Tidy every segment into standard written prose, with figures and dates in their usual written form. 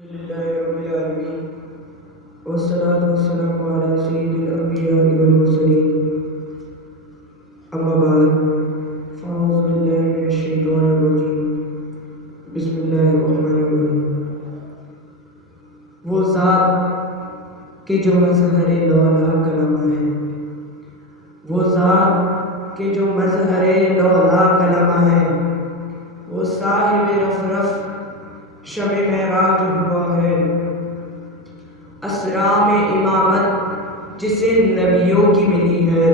لله رب العالمين والصلاة والسلام على سيد الأنبياء والمرسلين أما بعد فأعوذ بالله من الشيطان الرجيم بسم الله الرحمن الرحيم وہ ذات کہ جو مظہر لولا کلمہ ہے، وہ ذات کہ جو مظہر لولا کلمہ ہے، وہ صاحب رفرف شب معراج ہوا ہے، اسرا میں امامت جسے نبیوں کی ملی ہے،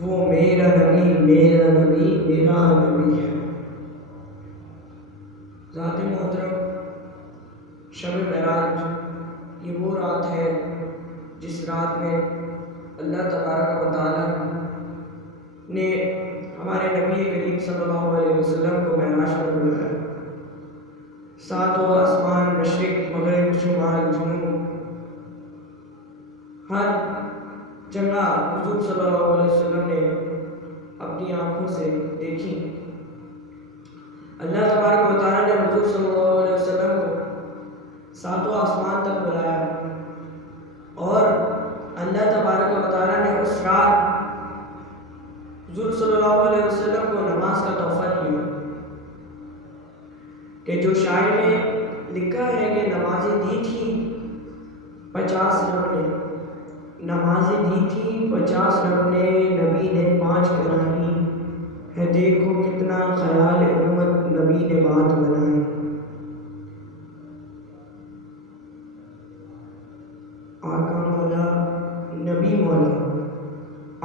وہ میرا نبی میرا نبی میرا نبی ہے۔ ذات محترم، شب معراج یہ وہ رات ہے جس رات میں اللہ تبارک و تعالیٰ نے ہمارے نبی کریم صلی اللہ علیہ وسلم کو معراج پر بلایا۔ ساتوں آسمان، مشرق، مغرب، شمال، جنوب، ہر جگہ حضور صلی اللہ علیہ وسلم نے اپنی آنکھوں سے دیکھی۔ اللہ تبارک و تعالیٰ نے حضور صلی اللہ علیہ وسلم کو ساتوں آسمان تک بلایا، اور اللہ تبارک و تعالیٰ نے اس رات حضور صلی اللہ علیہ وسلم کو نماز کا تحفہ دیا کہ جو شاعر نے لکھا ہے کہ نمازیں دی تھی 50 رب نے، نمازیں دی تھی 50 رب نے، نبی نے 5 کرائی ہے، دیکھو کتنا خیال امت نبی نے بات بنائی۔ آقا مولا نبی مولا،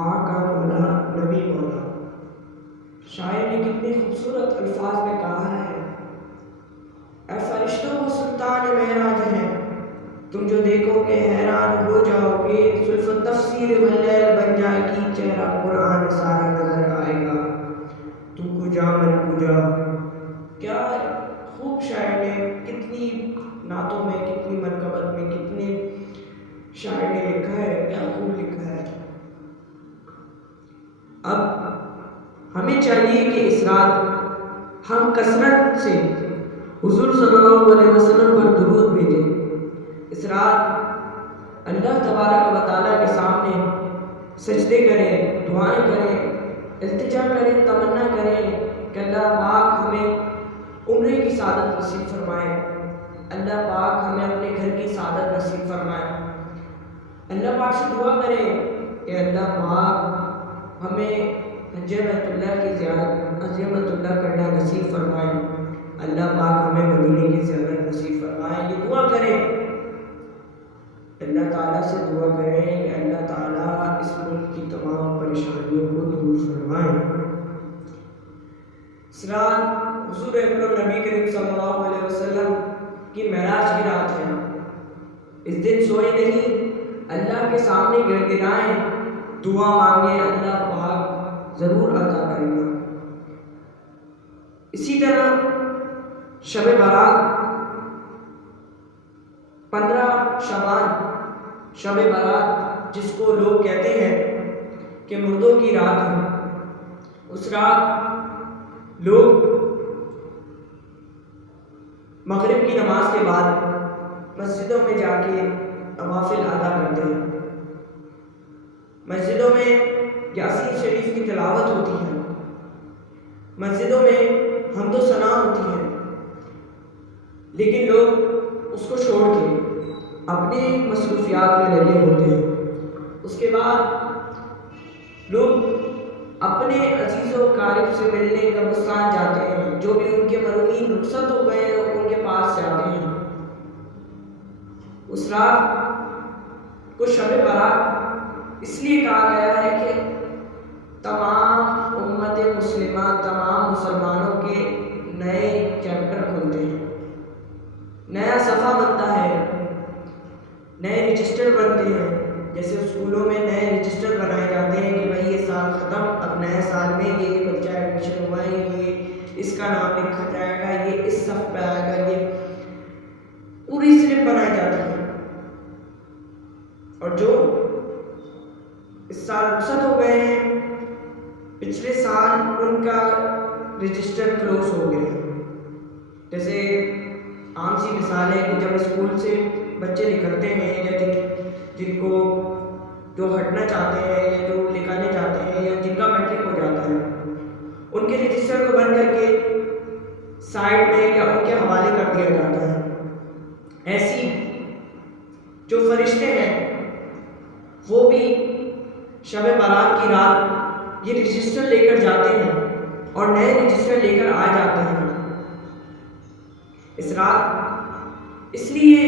آقا مولا نبی مولا۔ شاعر نے کتنے خوبصورت الفاظ میں کہا ہے، اے فرشتوں وہ سلطان معراج ہیں، تم جو دیکھو کہ حیران ہو جاؤ گے، زلف تفسیر واللیل بن جائے گی، چہرہ قرآن سارا نظر آئے گا، تو کجا من کجا۔ کیا خوب شاعر نے کتنی نعتوں میں، کتنی منقبت میں، کتنے شاعر نے لکھا ہے، کیا خوب لکھا ہے۔ اب ہمیں چاہیے کہ اس رات ہم کثرت سے حضور صلی اللہ علیہ وسلم پر درود بھیجیں۔ اس رات اللہ تبارک و تعالیٰ کے سامنے سجدے کریں، دعائیں کریں، التجا کریں، تمنا کریں کہ اللہ پاک ہمیں عمرے کی سعادت نصیب فرمائے، اللہ پاک ہمیں اپنے گھر کی سعادت نصیب فرمائے۔ اللہ پاک سے دعا کریں کہ اللہ پاک ہمیں حج بیت اللہ کی زیارت، حج بیت اللہ کرنا نصیب فرمائے، اللہ پاک ہمیں مدینے کی زیارت نصیب فرمائے۔ یہ دعا کریں، اللہ تعالیٰ سے دعا کریں کہ اللہ تعالیٰ اس ملک کی تمام پریشانیوں کو دور فرمائے۔ اس رات حضور اکرم نبی کریم صلی اللہ علیہ وسلم کی معراج کی رات ہے۔ اس دن سوئے نہیں، اللہ کے سامنے گڑ گڑائیں، دعا مانگیں، اللہ پاک ضرور عطا کرے گا۔ اسی طرح شب برات 15 شعبان، شب برات جس کو لوگ کہتے ہیں کہ مردوں کی رات ہے، اس رات لوگ مغرب کی نماز کے بعد مسجدوں میں جا کے نوافل ادا کرتے ہیں۔ مسجدوں میں یاسین شریف کی تلاوت ہوتی ہے، مسجدوں میں حمد و ثنا ہوتی ہے، لیکن لوگ اس کو چھوڑ کے اپنے مصروفیات میں لگے ہوتے ہیں۔ اس کے بعد لوگ اپنے عزیز و قارب سے ملنے قبرستان جاتے ہیں، جو بھی ان کے مرحومین رخصت ہو گئے ہیں ان کے پاس جاتے ہیں۔ اس رات کو شب برات اس لیے کہا گیا ہے کہ تمام امت مسلمہ، تمام مسلمانوں کے نئے چیپٹر کھلتے ہیں، نیا صفحہ بنتا ہے، نئے رجسٹر بنتے ہیں۔ جیسے اسکولوں میں نئے رجسٹر بنائے جاتے ہیں کہ بھائی یہ سال ختم، اب نئے سال میں یہ بچہ ایڈمیشن ہوا ہے، یہ اس کا نام لکھا جائے گا، یہ اس صف پہ آئے گا، یہ پوری سلپ بنائی جاتی ہے۔ اور جو اس سال رخصت ہو گئے ہیں، پچھلے سال ان کا رجسٹر کلوز ہو گیا، جیسے عام سی مثال ہے کہ جب اسکول سے بچے نکلتے ہیں یا جن کو جو ہٹنا چاہتے ہیں یا جو نکالنے چاہتے ہیں یا جن کا میٹرک ہو جاتا ہے، ان کے رجسٹر کو بند کر کے سائڈ میں یا ان کے حوالے کر دیا جاتا ہے۔ ایسی جو فرشتے ہیں وہ بھی شب برات کی رات یہ رجسٹر لے کر جاتے ہیں اور نئے رجسٹر لے کر آ جاتے ہیں۔ اس رات اس لیے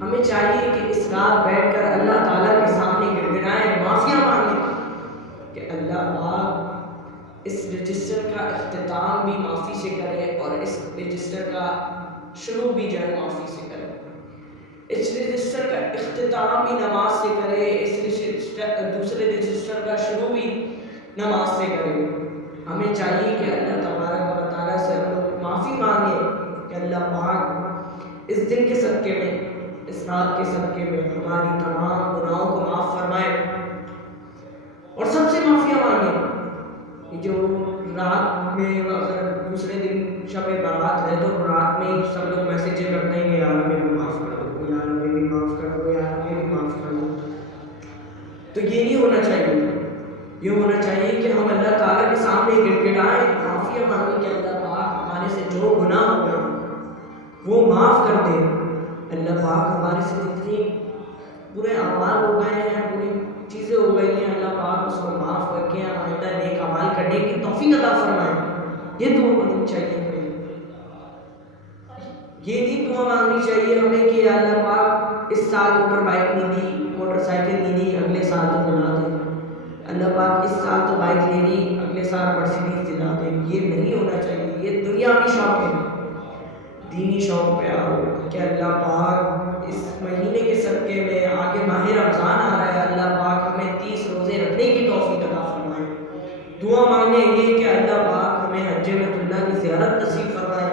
ہمیں چاہیے کہ اس رات بیٹھ کر اللہ تعالیٰ کے سامنے گڑگڑائیں، معافیاں مانگیں کہ اللہ پاک اس رجسٹر کا اختتام بھی معافی سے کرے اور اس رجسٹر کا شروع بھی جو ہے معافی سے کرے، اس رجسٹر کا اختتام بھی نماز سے کرے، اس دوسرے رجسٹر کا شروع بھی نماز سے کرے۔ ہمیں چاہیے کہ اللہ تبارک و تعالیٰ سے ہم لوگ معافی مانگیں کہ اللہ پاک اس دن کے صدقے میں، اس رات کے صدقے میں ہماری تمام گناہوں کو معاف فرمائے، اور سب سے معافیاں مانگیں کہ جو رات میں اگر دوسرے دن شب برات ہے تو رات میں سب لوگ میسیج کرتے ہیں کہ یار ہمیں بھی معاف کر دو، یار ہمیں بھی معاف کر دو، یار ہمیں بھی معاف کر دو۔ تو یہ نہیں ہونا چاہیے، یہ ہونا چاہیے کہ ہم اللہ تعالیٰ کے سامنے گڑگڑائیں، معافیاں مانگیں کہ اللہ پاک ہمارے سے جو گناہ ہو گیا وہ معاف کر دے۔ اللہ پاک ہمارے سے جتنی برے اعمال ہو گئے ہیں، بری چیزیں ہو گئی ہیں، اللہ پاک اس کو معاف کر کے آئندہ نیک اعمال کرنے کی توفیق عطا فرمائے۔ یہ دعا مانگنی چاہیے ہمیں، یہ نہیں دعا مانگنی چاہیے ہمیں کہ اللہ پاک اس سال موٹر بائک نہیں دی، موٹر سائیکل نہیں دی، اگلے سال تو دلا دے، اللہ پاک اس سال تو بائک لے لی، اگلے سال مرسیڈیز دلا دے۔ یہ نہیں ہونا چاہیے، یہ دنیاوی شوق ہے۔ دینی شوق پہ آؤ کہ اللہ پاک اس مہینے کے صدقے میں آگے ماہ رمضان آ رہا ہے، اللہ پاک ہمیں 30 روزے رکھنے کی توفیق عطا فرمائے۔ دعا مانگیں یہ کہ اللہ پاک ہمیں حج بیت اللہ کی زیارت نصیب فرمائے،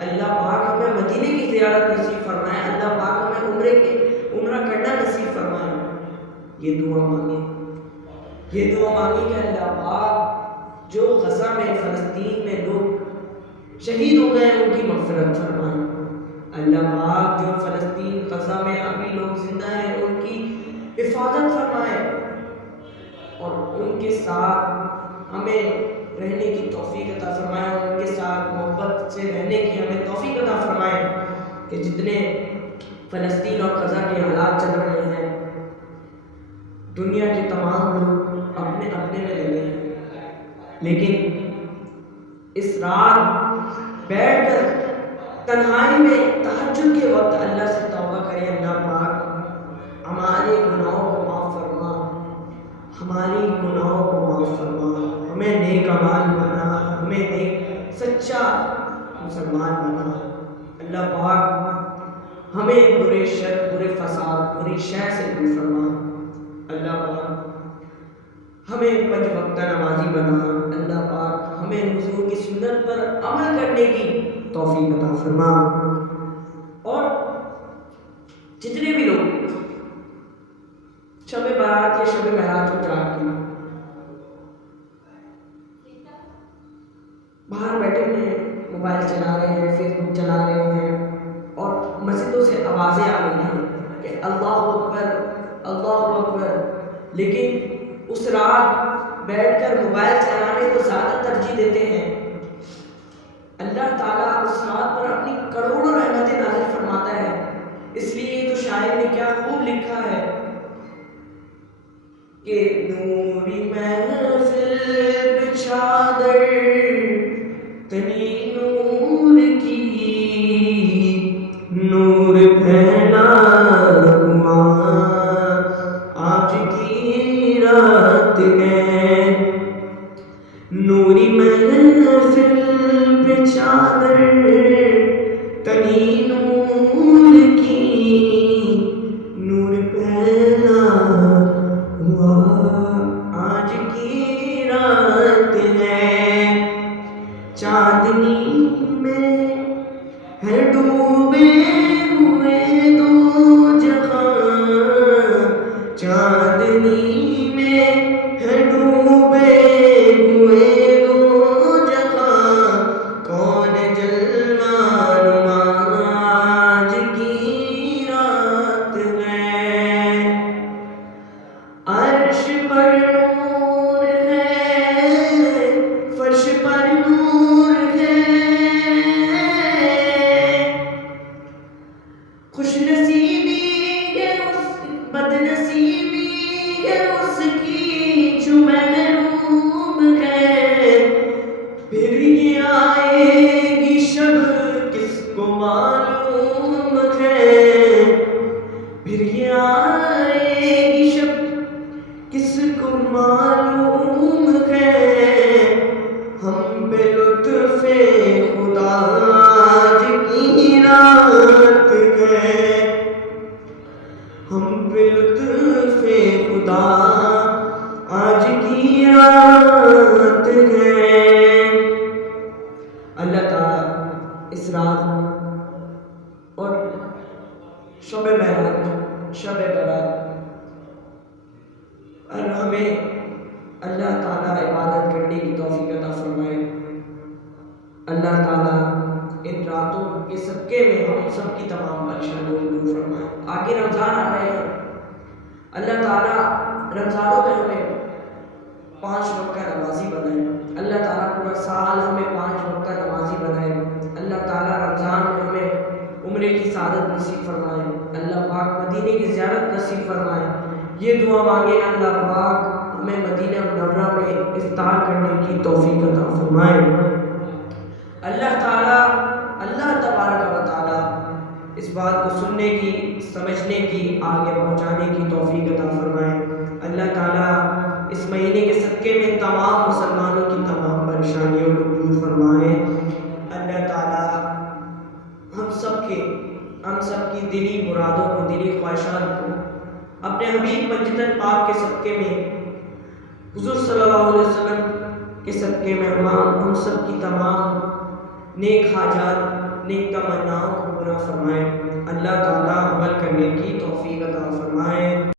اللہ پاک ہمیں مدینے کی زیارت نصیب فرمائے، اللہ پاک ہمیں عمرہ کرنا نصیب فرمائے۔ یہ دعا مانگیں، یہ دعا مانگیں کہ اللہ پاک جو غزہ میں، فلسطین میں لوگ شہید ہو گئے ان کی مغفرت فرمائے، اللہ پاک جو فلسطین غزہ میں ابھی لوگ زندہ ہیں ان کی حفاظت فرمائے، اور ان کے ساتھ ہمیں رہنے کی توفیق عطا فرمائے، اور ان کے ساتھ محبت سے رہنے کی ہمیں توفیق عطا فرمائے۔ کہ جتنے فلسطین اور غزہ کے حالات چل رہے ہیں، دنیا کے تمام لوگ اپنے اپنے میں لگے ہیں، لیکن اس رات بیٹھ کر تنہائی میں تہجد کے وقت اللہ سے توبہ کریں، اللہ پاک ہمارے گناہوں کو معاف فرما، ہماری گناہوں کو معاف فرما، ہمیں نیک اعمال بنا، ہمیں نیک سچا مسلمان بنا۔ اللہ پاک ہمیں برے شر، برے فساد، بری شے سے دور فرما۔ اللہ پاک ہمیں 5 وقت نمازی بنا، اللہ پاک ہمیں حضور کی سنت پر عمل کرنے کی توفیق عطا فرما، اور جتنے بھی لوگ شب برات یا شب معراج کو جاگ کے باہر بیٹھے ہیں، موبائل چلا رہے ہیں، فیس بک چلا رہے ہیں، اور مسجدوں سے آوازیں آ رہی ہیں کہ اللہ اکبر، اللہ اکبر، لیکن اس رات بیٹھ کر موبائل چلانے کو زیادہ ترجیح دیتے ہیں۔ اللہ تعالیٰ اس رات پر اپنی کروڑوں رحمتیں نازل فرماتا ہے، اس لیے تو شاعر نے کیا خوب لکھا ہے کہ نوری محفل بچھا در تنی نور کی، نور پھیلا ہوا آج کی رات ہے، نوری محفل پہ چادر تنی نور کی، نور پھیلا ہوا آج کی رات ہے، چاندنی میں ہے ڈوبے ہوئے خوش نصیبی ہے اس بد نصیبی ہے اس کی جو محروم ہے، پھر یہ آئے گی شب کس کو معلوم ہے، پھر یہ آئے گی شب کس کو معلوم ہے، ہم بے لطف خدا آج کی رات ہے، ہم بے لطف خدا آج کی رات ہے۔ اللہ تعالیٰ اس رات اور شب معراج، شب برات اور ہمیں اللہ تعالیٰ عبادت کرنے کی توفیق عطا فرمائے۔ اللہ تعالیٰ ان راتوں کے صدقے میں ہم سب کی تمام پریشانیوں کو دور فرمائے۔ آگے رمضان آ رہے ہیں، اللہ تعالیٰ رمضانوں میں ہمیں 5 وقت کا نمازی بنائے، اللہ تعالیٰ پورا سال ہمیں 5 وقت کا نمازی بنائے، اللہ تعالیٰ رمضان میں ہمیں عمرے کی سعادت نصیب فرمائے، اللہ پاک مدینے کی زیارت نصیب فرمائے۔ یہ دعا مانگے اللہ پاک ہمیں مدینہ منورہ میں افطار کرنے کی توفیق عطا فرمائے۔ اللہ تعالیٰ، اللہ تبارک و تعالیٰ اس بات کو سننے کی، سمجھنے کی، آگے پہنچانے کی توفیق عطا فرمائے۔ اللہ تعالیٰ اس مہینے کے صدقے میں تمام مسلمانوں کی تمام پریشانیوں کو دور فرمائے۔ اللہ تعالیٰ ہم سب کی دلی مرادوں کو، دلی خواہشات کو اپنے حبیب مجدد پاک کے صدقے میں، حضور صلی اللہ علیہ وسلم کے صدقے میں ہم سب کی تمام نیک حاجات، نیک تمناؤں کو پورا فرمائے۔ اللہ تعالیٰ عمل کرنے کی توفیق عطا فرمائے۔